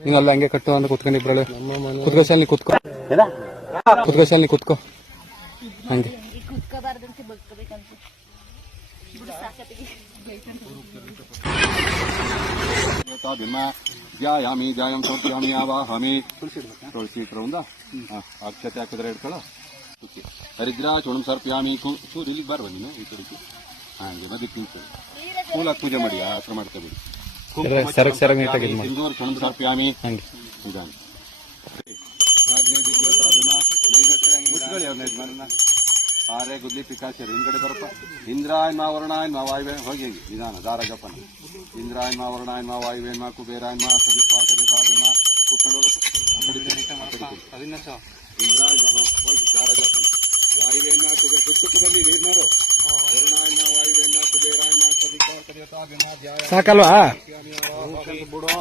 ನೀನ್ ಅಲ್ಲ ಹಂಗೆ ಕಟ್ಟು ಅಂತ ಕುತ್ಕೊಂಡು ಇಬ್ರಳೆ ಕುತ್ಕೋಶಾಲಿ ಕುತ್ಕೋ ಕುತ್ಕೋಶಾಲಿ ಕುತ್ಕೋ ಹಂಗೆ ಕುತ್ಕೋಬಾರ್ದಂತೆ ಬದುಕಬೇಕಂತ ಧ್ಯಾಯಾಮಿ ಧ್ಯಾಯಂ ಸಮರ್ಪಯಾಮಿ ಆವಾಹಮಿ ತುಳಸಿ ಇಟ್ರ ಒಂದ ಅಕ್ಷತೆ ಹಾಕಿದ್ರೆ ಇಟ್ಕೊಳ್ಳ ಹರಿದ್ರಾ ಚೂರ್ಣಂ ಸಮರ್ಪಯಾಮಿ ಚೂರು ಇಲ್ಲಿಗೆ ಬಾರ್ವ ನೀನು ಈ ಕಡೆಗೆ ಹಾಗೆ ಮದುವೆ ತಿಂತೇವೆ ಕೂಲಾಗಿ ಪೂಜೆ ಮಾಡಿ ಹತ್ರ ಮಾಡ್ತೇವೆ ಸಿಂಧೂರ್ ಚೂರ್ಣಂ ಸಮರ್ಪಯಾಮಿ ಹಂಗೆ ನಿಧಾನ ಆರೆ ಗುದ್ಲಿ ಪಿಕಾಚರ್ ಹಿಂದ್ಗಡೆ ಬರಪ್ಪ ಇಂದ್ರಾಯನ್ ಮಾ ವರುಣಾಯನ್ ಮಾ ವಾಯುವೇನ್ ಹೋಗಿ ನಿಧಾನ ದಾರ ಜಪನ ಇಂದ್ರಾಯನ್ ಮಾ ವರುಣಾಯನ್ ಮಾ ವಾಯುವೇನ್ ಮಾ ಕುಬೇರಾಯನ್ ಮಾ ಸದಿಪಾ ಸದಿಪಾದಿಮ ಕೂತ್ಕೊಂಡು ಇಂದ್ರಾಯನ್ ಹೋಗಿ ದಾರ ಜಪನ ವಾಯುವೇನ್ ಮಾ ಸುತ್ತದಲ್ಲಿ ನೀರ್ನಾರು ವರುಣಾಯನ್ ಮಾ ವಾಯುವೇನ್ ಮಾ ಕುಬೇರಾಯನ್ ಮಾ ಸದಿಪಾ ಸದಿಪಾದಿಮ ಸಾಕಲ್ವಾ ಬಿಡೋ